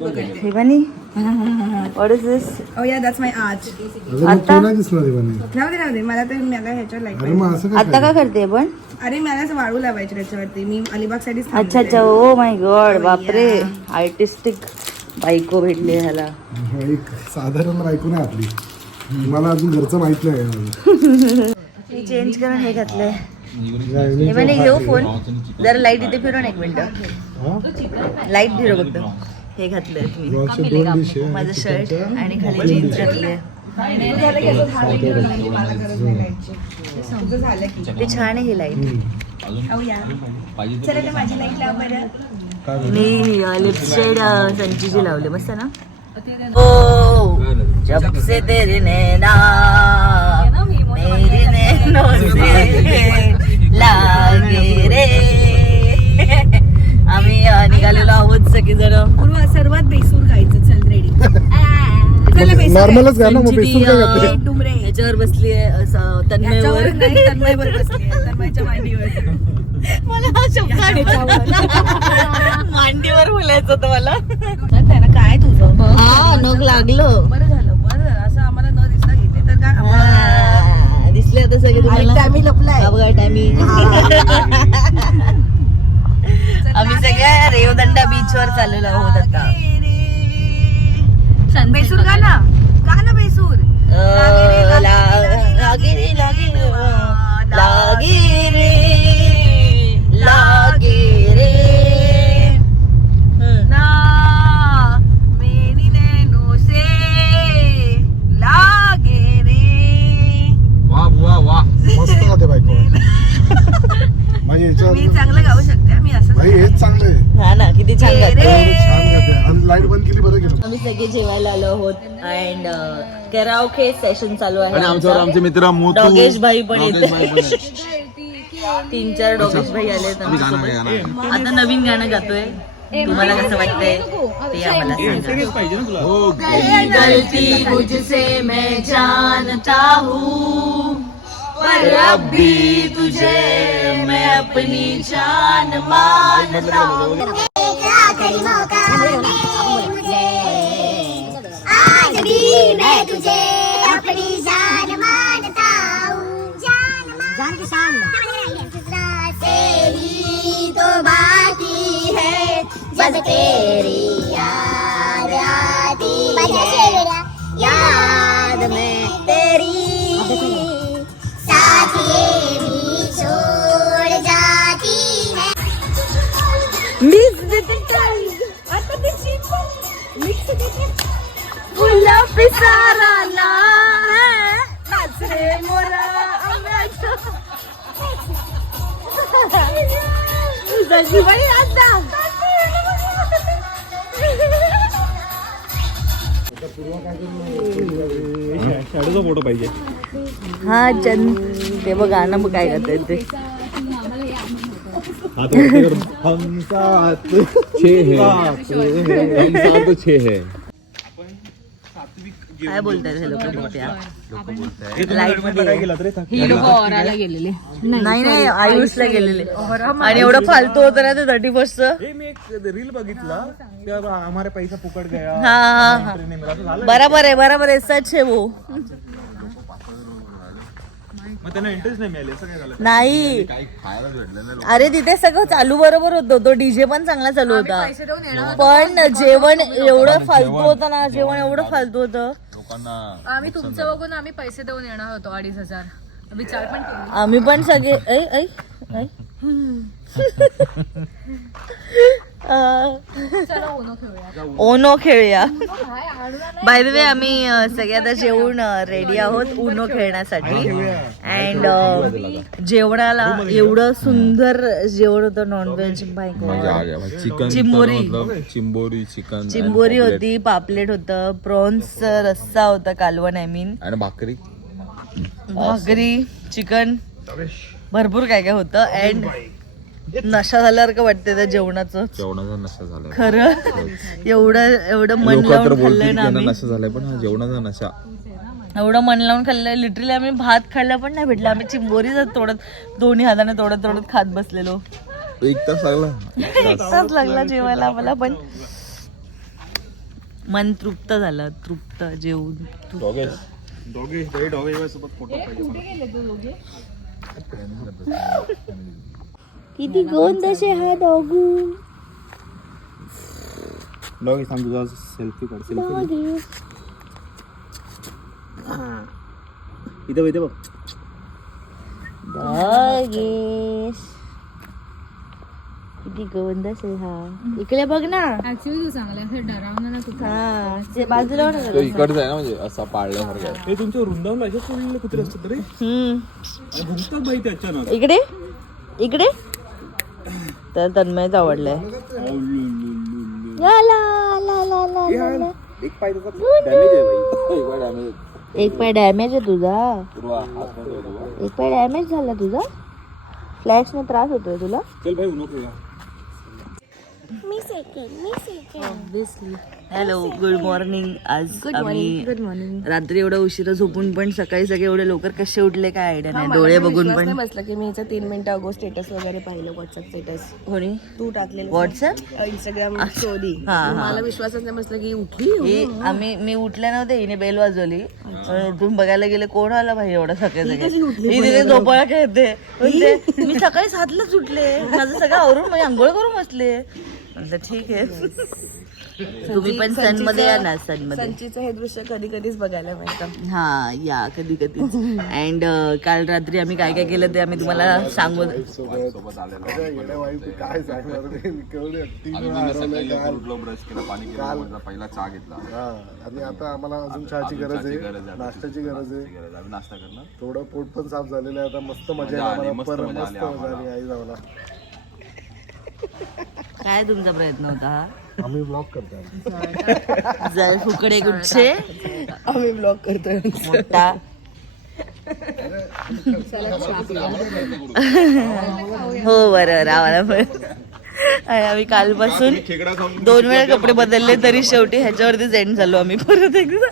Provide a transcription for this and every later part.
हिवानी, what is this? Oh yeah, that's my arch. आता राहू दे मला तर मला ह्याच्यावर लाईक आता काय करते पण? अरे मला असं वाळू लावायचे त्याच्यावरती मी अलिबाग साठी अच्छा अच्छा, ओ माय गॉड, बापरे, आर्टिस्टिक बायको भेटली ह्याला. एक साधारण बायको नाही आपली, मला अजून घरचं माहित नाही. मी चेंज करून हे घातलंय. हे म्हणे घेऊ फोन जरा, लाईट इथे फिरून एक मिनिट, लाईट फिरव बघतो. हे घातलंय मी, माझं शर्ट आणि खाली जीन्स घातली. ते छान आहे ही लाईट. चला तर माझी लाईट लाव बरं. मी लिपस्टेड संचीची लावले, मस्त ना. ओ जब से तेरे नैना मेरी नैनों से लागे रे. आम्ही निघालेलो आहोत सगळे जण. सर्वात बेसूर गायचं. चल रेडी. नॉर्मलच गा ना, मग बेसूर काय करते? ह्याच्यावर बसली आहे तन्मयवर. तन्मयवर बसली आहे, तन्मयच्या मांडीवर. मला हा शब्द मांडीवर बोलायचं होतं मला. त्याला काय तुझं हा नग लागलं. बरं झालं असं आम्हाला न दिसता घेते तर काय दिसले आता सगळे तुम्हाला. आम्ही लपलाय. आम्ही सगळ्या रेवदंडा बीच वर चाललेलो आहोत आता. बेसूर गाणं बेसूर. लागे रे लागे रे लागे रे ना मेरी नैनों से लागे रे. वाह वाह वाह, मस्त गाते बायको. माझ्या याच्यावर मी चांगलं गाऊ शकते मी असं. भाई हेच चांगलं आहे. हा ना, किती छान गाते. छान गाते. आणि लाईट बंद केली, बरं केलं. आम्ही सगळे जेवायला आलो आहोत अँड कराओके सेशन चालू आहे. आणि आमचे मित्र मोतू डॉगेश भाई पण येते. 3-4 डॉगेश भाई आले. आता नवीन गाणं गातोय. तुम्हाला कसं वाटतंय ते आम्हाला सांगा. गलती मुझसे मैं जानता हूँ, पर अब भी तुझे मैं अपनी जान मानता हूँ. आज भी मैं तुझे अपनी जान मानता हूँ. जान की शान से ही तो बाकी है जब तेरी याद आती है. याद में तेरी साथ ये भी छोड़ जाती है. फुला पिसारा ना नाचरे मोरा अंगाचं. बाई आता शॅडोचा फोटो पाहिजे. हा चंद ते बघ गाणं बघ काय करताय ते. हम साथ छे है. काय बोलताय हे लोक लाईट मध्ये? नाही नाही, आयुषला गेलेले. आणि एवढं फालतू होतं ना ते 31st. मी एक रील बघितला, हमारे पैसा फुकट गया. हा बराबर आहे सच आहे वो. मग त्यांना इंटरेस्ट नाही मिळाले, असं काय झालं? नाही अरे तिथे सगळं चालू बरोबर होतं. तो डीजे पण चांगला चालू होता, पण जेवण एवढं फालतू होतं ना. जेवण एवढं फालतू होतं. आम्ही तुमचं बघून आम्ही पैसे देऊन येणार होतो 2,500 विचार पण केली. आम्ही पण सगळे ओनो खेळूया. बाय द वे आम्ही सगळे आता जेवून रेडी आहोत उनो खेळण्यासाठी. अँड जेवणाला एवढं सुंदर जेवण होतं. नॉनव्हेज चिंबोरी होती, पापलेट होतं, प्रॉन्सचा रस्सा होता, कालवण आय मीन, आणि भाकरी, चिकन, भरपूर काय काय होतं. अँड नशा झाल्यासारखं वाटतं त्या जेवणाचा नशा झाला खरं. एवढं मन लावून खाल्लंय ना आम्ही. नशा झालाय, पण जेवणाचा नशा एवढं मन लावून खाल्लंय. लिटरली आम्ही भात खाल्ला पण नाही भेटला. आम्ही चिंबोरीच तोडत, दोन्ही हाताने तोडत खात बसलेलो. 1 तास लागला. 1 तास लागला जेवायला आम्हाला. पण मन तृप्त झालं, तृप्त जेवून. दोघे सोबत फोटो पाहिजे. किती गोंद असे हा डॉगू. डॉगी सांग तुझा सेल्फी काढ. सेल्फी इथे बघ. डॉगेश किती गोंद असेल हा. इकडे बघ ना. ऍक्च्युली तू चांगला असं डरावणार ना तू. हा ते बाजूला हो ना जरा. इकडचं आहे ना, म्हणजे असा पाळल्यासारखा. हे तुमच्या वृंदावन अशाच सोडलेले कुत्रे असतात तरी भुंकतात बाई ते अचानक. इकडे इकडे तर तन्मयच आवडलंय. ला ला ला ला ला ला ला. एक पाय त्याचा डॅमेज आहे बाई. एक पाय डॅमेज आहे तुझा. एक पाय डॅमेज झाला तुझा. फ्लॅशने त्रास होतोय तुला. चल भाई नको. ऑब्विसली. Hello, good morning. आज आम्ही रात्री एवढं उशिरा झोपून पण सकाळी सगळे एवढे लवकर कसे उठले काय आयडिया नाही. डोळे बघून पण बसलं की मी हिचं 3 मिनिटं अगो स्टेटस वगैरे पाहिलं. व्हॉट्सअप स्टेटस कोणी तू टाकलेलं व्हॉट्सअप इंस्टाग्राम स्टोरी. हा, हा. मला विश्वासच नाही बसला की उठली. मी उठले नव्हते. हिने बेल वाजवली. उठून बघायला गेले कोण आला भाई एवढं सकाळी ही तिथे झोपायला खेळते. म्हणते, मी सकाळी 7लाच उठले. माझं सगळं आवरून मी आंघोळ करून बसले. म्हटलं ठीक आहे. तुम्ही पण सन मध्ये या ना. सन मध्ये संचीचं हे दृश्य कधी कधीच बघायला मिळतं. हा या कधी कधी. अँड काल रात्री आम्ही काय काय केलं ते आम्ही तुम्हाला सांगू. काय सांगणार ब्रश केला, पाणी केलं, पहिला चहा घेतला. आणि आता आम्हाला अजून चहाची गरज आहे, नाश्त्याची गरज आहे. आम्ही नाश्ता करणार. थोडं पोट पण साफ झालेलं आहे आता. मस्त मजा आली. मस्त मजा आली आई जावला. काय तुमचा प्रयत्न होता हा? आम्ही ब्लॉग करतो. जर फुकडे गुच्छे आम्ही ब्लॉग करतोय. मोठा. हो बरोबर आम्हाला पण. आणि आम्ही कालपासून 2 वेळा कपडे बदलले तरी शेवटी ह्याच्यावरतीच एंड झालो आम्ही परत एकदा.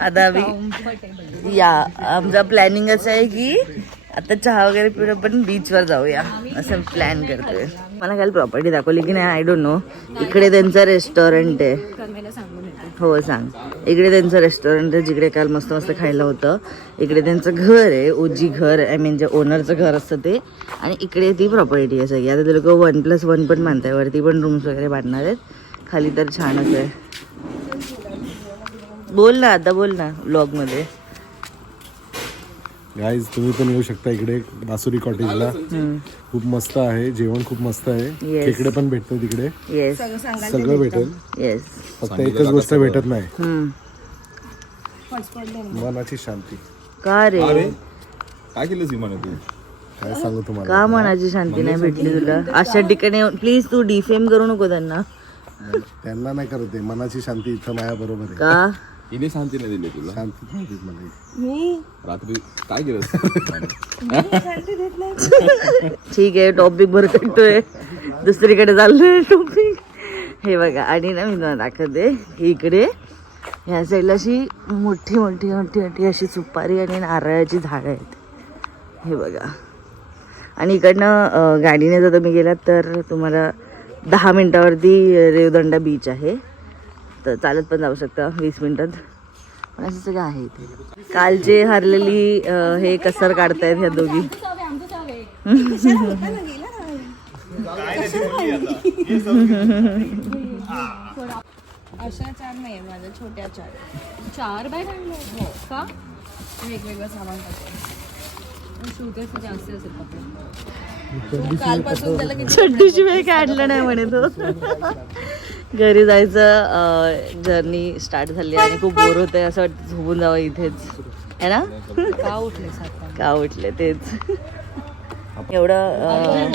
आता आम्ही या आमचा प्लॅनिंग असं आहे की आता चहा वगैरे पिऊन आपण बीचवर जाऊया असं प्लॅन करतोय. मला काल प्रॉपर्टी दाखवली की नाही आय डोंट नो. इकडे त्यांचं रेस्टॉरंट आहे. हो सांग. इकडे त्यांचं रेस्टॉरंट आहे जिकडे काल मस्त मस्त खायला होतं. इकडे त्यांचं घर आहे, ओजी घर. आय मीन जे ओनरचं घर असतं ते. आणि इकडे ती प्रॉपर्टी आहे सगळी. आता ते लोक 1+1 पण बांधताय. वरती पण रूम्स वगैरे बांधणार आहेत. खाली तर छानच आहे. बोल ना आता, बोल ना व्लॉग मध्ये. गाईज तुम्ही पण येऊ शकता इकडे बासुरी कॉटेजला. खूप मस्त आहे. जेवण खूप मस्त आहे. खेकडे पण भेटतं तिकडे. येस सगळं भेटेल. येस. फक्त एकच गोष्ट भेटत नाही, मनाची शांती. का रे काय केलं सीमा तू? काय सांगू तुम्हाला. का मनाची शांती नाही भेटली तुला? अशा ठिकाणी प्लीज तू डिफेम करू नको त्यांना. त्यांना नाही करत आहे. मनाची शांती इथं माझ्या बरोबर आहे. का हिने शांती नाही दिली तुला? शांती नाही दिली मला. मी रात्री काय केलं? ठीक आहे. टॉपिक भरकटतोय. दुसरीकडे चाललोय टॉपिक. हे बघा. आणि ना मी तुम्हाला दाखवते की इकडे ह्या साईडला अशी मोठी मोठी मोठी मोठी अशी सुपारी आणि नारळाची झाडं आहेत. हे बघा. आणि इकडनं गाडीने जर तुम्ही गेलात तर तुम्हाला 10 मिनिटावरती रेवदंडा बीच आहे. तर चालत पण जाऊ शकता 20 मिनिटात. पण असं सगळं आहे इथे. कालचे हरलेली हे कसर काढतायत ह्या दोघी. अशा 4 नाही माझ्या छोट्या 4 बॅग आणले का? वेगवेगळं सामान टाकतो. शूटर्स जास्त असेल कपडे. कालपासून त्याला किती छोटीशी वेळ काढलं नाही म्हणे तो. घरी जायचं जर्नी स्टार्ट झाली आणि खूप बोर होतंय. असं वाटतं झोपून जावं इथेच आहे ना. का उठले तेच. एवढं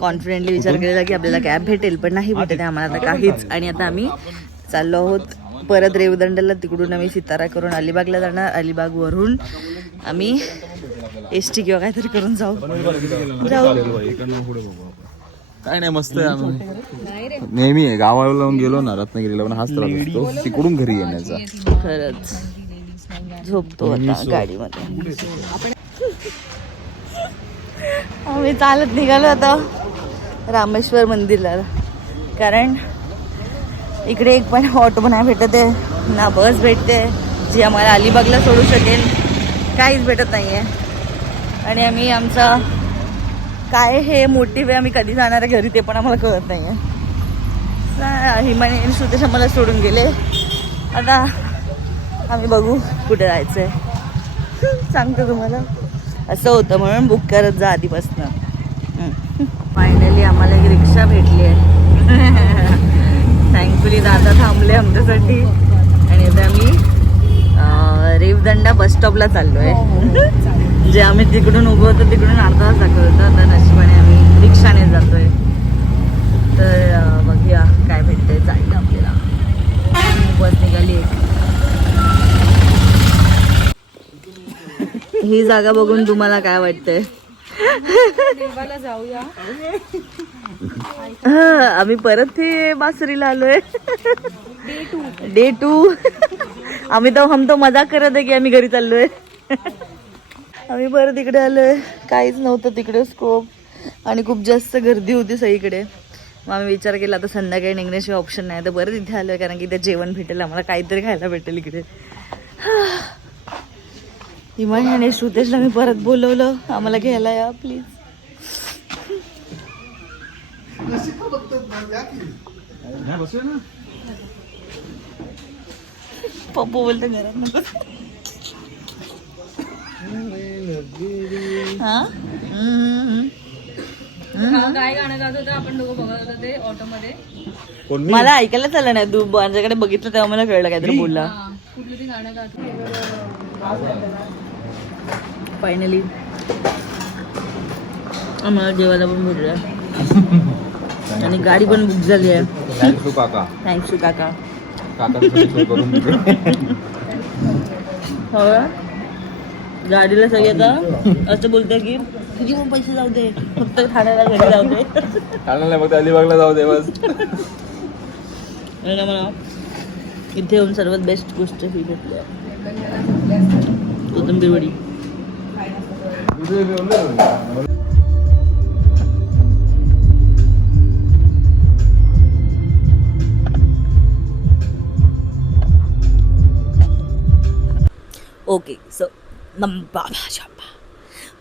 कॉन्फिडेंटली विचार केलेला की आपल्याला कॅब भेटेल पण नाही भेटत आम्हाला आता काहीच. आणि आता आम्ही चाललो आहोत परत रेवदंड्याला. तिकडून आम्ही सितारा करून अलिबागला जाणार. अलिबागवरून आम्ही एसटी किंवा काहीतरी करून जाऊ. काय नाही मस्त आहे. नेहमी आहे गावाला गेलो ना रत्नागिरीला पण हाच त्रास असतो तिकडून घरी येण्याचा. खरंच झोपतो आता गाडीमध्ये. आम्ही चालत निघालो आता रामेश्वर मंदिरला. कारण इकडे एक पण ऑटो नाही भेटत आहे, ना बस भेटते जी आम्हाला अलिबागला सोडू शकेल, काहीच भेटत नाही आहे. आणि आम्ही आमचा काय हे मोटिव्ह आहे, आम्ही कधी जाणार आहे घरी ते पण आम्हाला कळत नाही आहे. हिमानी आणि सुदेश आम्हाला सोडून गेले. आता आम्ही बघू कुठे जायचं आहे. सांगतो तुम्हाला, असं होतं म्हणून बुक करत जा आधीपासून. फायनली आम्हाला एक रिक्षा भेटली आहे. थँकफुली दादा थांबले आमच्यासाठी. आणि आता आम्ही रेवदंडा बस स्टॉपला चाललो आहे. जे आम्ही तिकडून उभं होतो तिकडून अर्धा तास दाखवत होतं, आता नशिबाने आम्ही रिक्षाने जातोय. तर बघूया काय भेटतंय, जायला आपल्याला. बस निघाली. ही जागा बघून तुम्हाला काय वाटतंय? देवाला जाऊया. आम्ही परत हे बासरीला आलोय. डे 2. आम्ही तो हम तो मजाक करत आहे की आम्ही घरी चाललोय. आम्ही परत इकडे आलोय. काहीच नव्हतं तिकडे स्कोप आणि खूप जास्त गर्दी होती सगळीकडे. मग आम्ही विचार केला आता संध्याकाळी निघण्याशिवाय ऑप्शन नाही, तर परत इथे आलोय कारण की इथे जेवण भेटेल आम्हाला, काहीतरी खायला भेटेल इकडे. हिमानी आणि श्रुतेशला मी परत बोलवलं आम्हाला घ्यायला, या प्लीज. पप्पू बोलतो घरात नको. काय गाणं गात होतं आपण दोघं बघत होतो ते ऑटो मध्ये. मला ऐकायला चाललं नाही, तू माझ्याकडे बघितलं तेव्हा मला कळलं काहीतरी बोलला. कुठलं ते गाणं गात. फायनली आम्हाला जेवायला पण भेटलं आणि गाडी पण बुक झाली आहे. थँक्यू काका. थँक्यू काका. हो गाडीला सगळे आता असं बोलते की तुझी पण पैसे जाऊ दे, फक्त ठाण्याला घरी जाऊ दे. ठाण्याला फक्त अलिबागला जाऊ दे बस. मला इथे येऊन सर्वात बेस्ट गोष्ट ही भेटली कोथिंबीर वडी.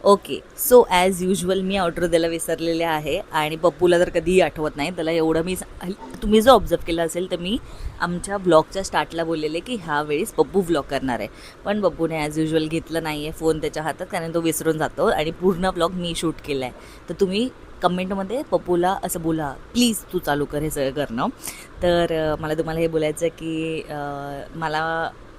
ओके सो ॲज युजल मी आउटरो द्यायला विसरलेले आहे आणि पप्पूला तर कधीही आठवत नाही. त्याला एवढं मी तुम्ही जो ऑब्झर्व केला असेल तर मी आमच्या ब्लॉगच्या स्टार्टला बोललेले की ह्या वेळेस पप्पू व्लॉग करणार आहे, पण पप्पूने ॲज युजल घेतलं नाही आहे फोन त्याच्या हातात, त्याने तो विसरून जातो आणि पूर्ण ब्लॉग मी शूट केला आहे. तर तुम्ही कमेंटमध्ये पप्पूला असं बोला प्लीज तू चालू कर हे सगळं करणं. तर मला तुम्हाला हे बोलायचं की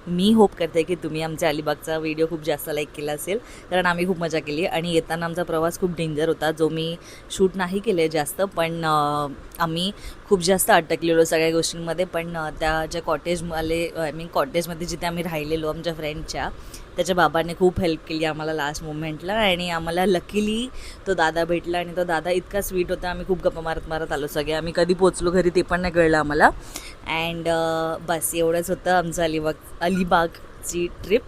मी होप करते की तुम्ही आमच्या अलिबागचा व्हिडिओ खूप जास्त लाईक केला असेल, कारण आम्ही खूप मजा केली. आणि येताना आमचा प्रवास खूप डेंजर होता, जो मी शूट नाही केले जास्त, पण आम्ही खूप जास्त अटकलेलो सगळ्या गोष्टींमध्ये. पण त्या ज्या कॉटेजमध्ये जिथे आम्ही राहिलेलो आमच्या फ्रेंडच्या, त्याच्या बाबांनी खूप हेल्प केली आम्हाला लास्ट मोमेंटला. आणि आम्हाला लकीली तो दादा भेटला आणि तो दादा इतका स्वीट होता. आम्ही खूप गप्पा मारत आलो सगळे. आम्ही कधी पोचलो घरी ते पण नाही कळलं आम्हाला. अँड बस एवढंच होतं आमचं अलिबागची ट्रिप.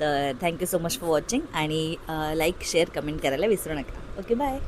तर thank you so much for watching आणि लाईक शेअर कमेंट करायला विसरू नका. Okay bye.